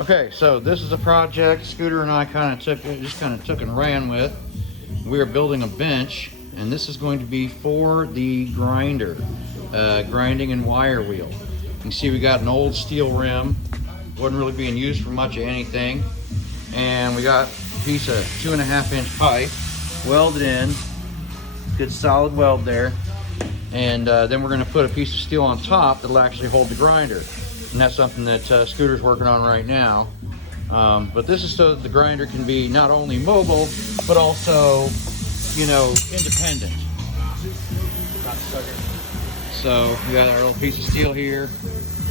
Okay, so this is a project Scooter and I just kind of took and ran with. We are building a bench, and this is going to be for the grinder, grinding and wire wheel. You can see we got an old steel rim, wasn't really being used for much of anything, and we got a piece of 2.5-inch pipe welded in, good solid weld there, and then we're going to put a piece of steel on top that'll actually hold the grinder. And that's something that Scooter's working on right now. But this is so that the grinder can be not only mobile, but also, you know, independent. So we got our little piece of steel here,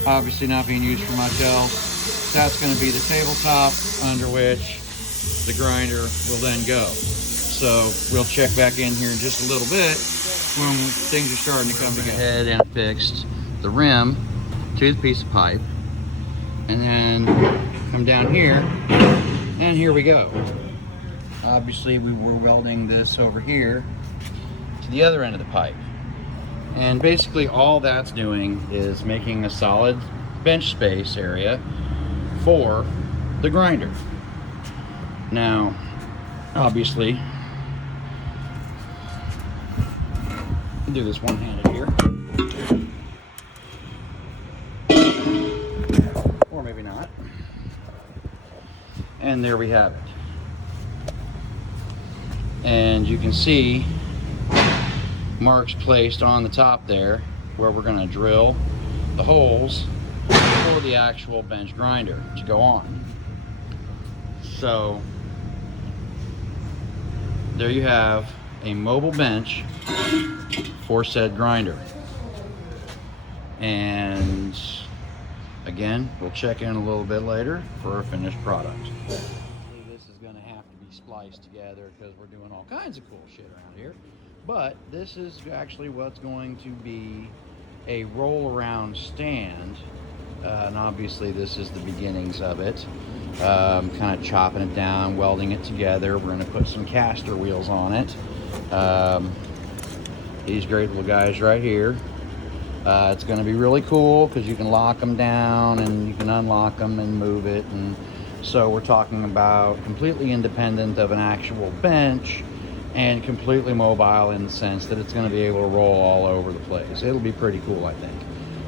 obviously not being used for much else. That's going to be the tabletop under which the grinder will then go. So we'll check back in here in just a little bit when things are starting to come together. Ahead and fixed the rim to the piece of pipe, and then come down here, and here we go. Obviously we were welding this over here to the other end of the pipe, and basically all that's doing is making a solid bench space area for the grinder. Now obviously I'll do this one-handed here, or maybe not. And there we have it. And you can see marks placed on the top there where we're going to drill the holes for the actual bench grinder to go on. So there you have a mobile bench for said grinder. And again, we'll check in a little bit later for a finished product. This is going to have to be spliced together because we're doing all kinds of cool shit around here. But this is actually what's going to be a roll-around stand. And obviously this is the beginnings of it. Kind of chopping it down, welding it together. We're going to put some caster wheels on it. These great little guys right here. It's going to be really cool because you can lock them down and you can unlock them and move it. And so we're talking about completely independent of an actual bench and completely mobile in the sense that it's going to be able to roll all over the place. It'll be pretty cool, I think.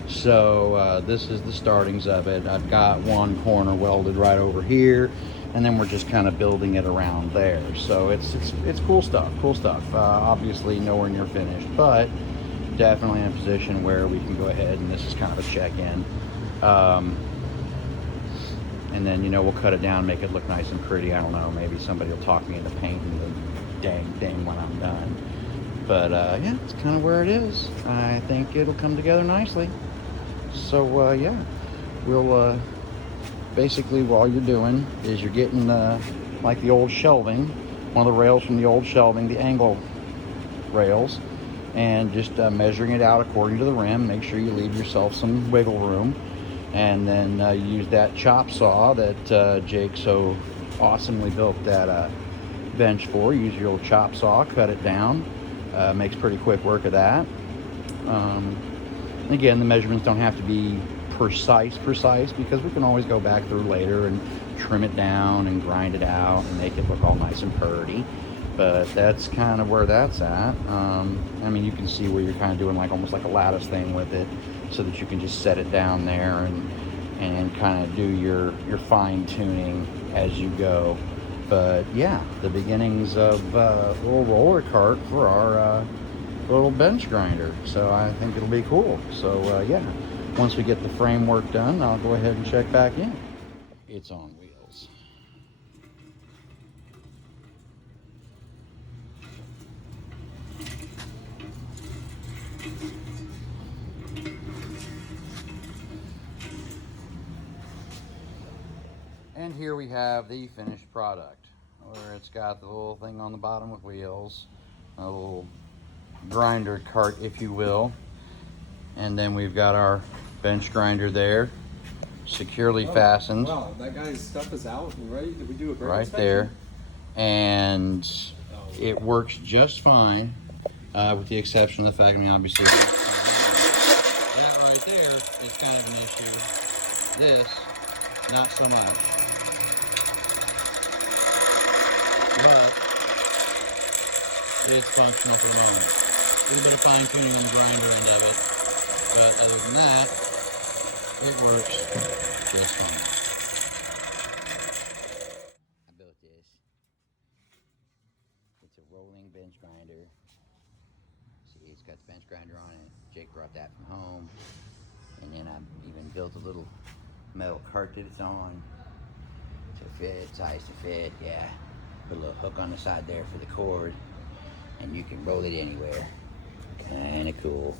So this is the startings of it. I've got one corner welded right over here, and then we're just kind of building it around there. So it's cool stuff, obviously nowhere near finished, but definitely in a position where we can go ahead, and this is kind of a check-in. And then, you know, we'll cut it down, make it look nice and pretty. I don't know, maybe somebody will talk me into painting the dang thing when I'm done. But yeah, it's kind of where it is. I think it'll come together nicely. So yeah, we'll basically, all you're doing is you're getting like the old shelving, one of the rails from the old shelving, the angle rails, and just measuring it out according to the rim. Make sure you leave yourself some wiggle room, and then use that chop saw that Jake so awesomely built that bench for. Use your old chop saw, cut it down. Makes pretty quick work of that. Again, the measurements don't have to be precise because we can always go back through later and trim it down and grind it out and make it look all nice and pretty. But that's kind of where that's at. I mean, you can see where you're kind of doing like almost like a lattice thing with it, so that you can just set it down there and kind of do your fine tuning as you go. But yeah, the beginnings of a little roller cart for our little bench grinder. So I think it'll be cool. So yeah, once we get the framework done, I'll go ahead and check back in. It's on wheels. And here we have the finished product, where it's got the little thing on the bottom with wheels, a little grinder cart, if you will. And then we've got our bench grinder there, securely fastened. Wow, that guy's stuff is out and ready. Did we do a brake right inspection? there? And it works just fine, with the exception of the fact, I mean, obviously, that right there is kind of an issue. This not so much. But it's functional for the moment. A little bit of fine tuning on the grinder end of it, but other than that, it works just fine. I built this. It's a rolling bench grinder. See, it's got the bench grinder on it. Jake brought that from home. And then I even built a little metal cart that it's on to fit, size to fit, yeah. Put a little hook on the side there for the cord, and you can roll it anywhere. Kinda cool.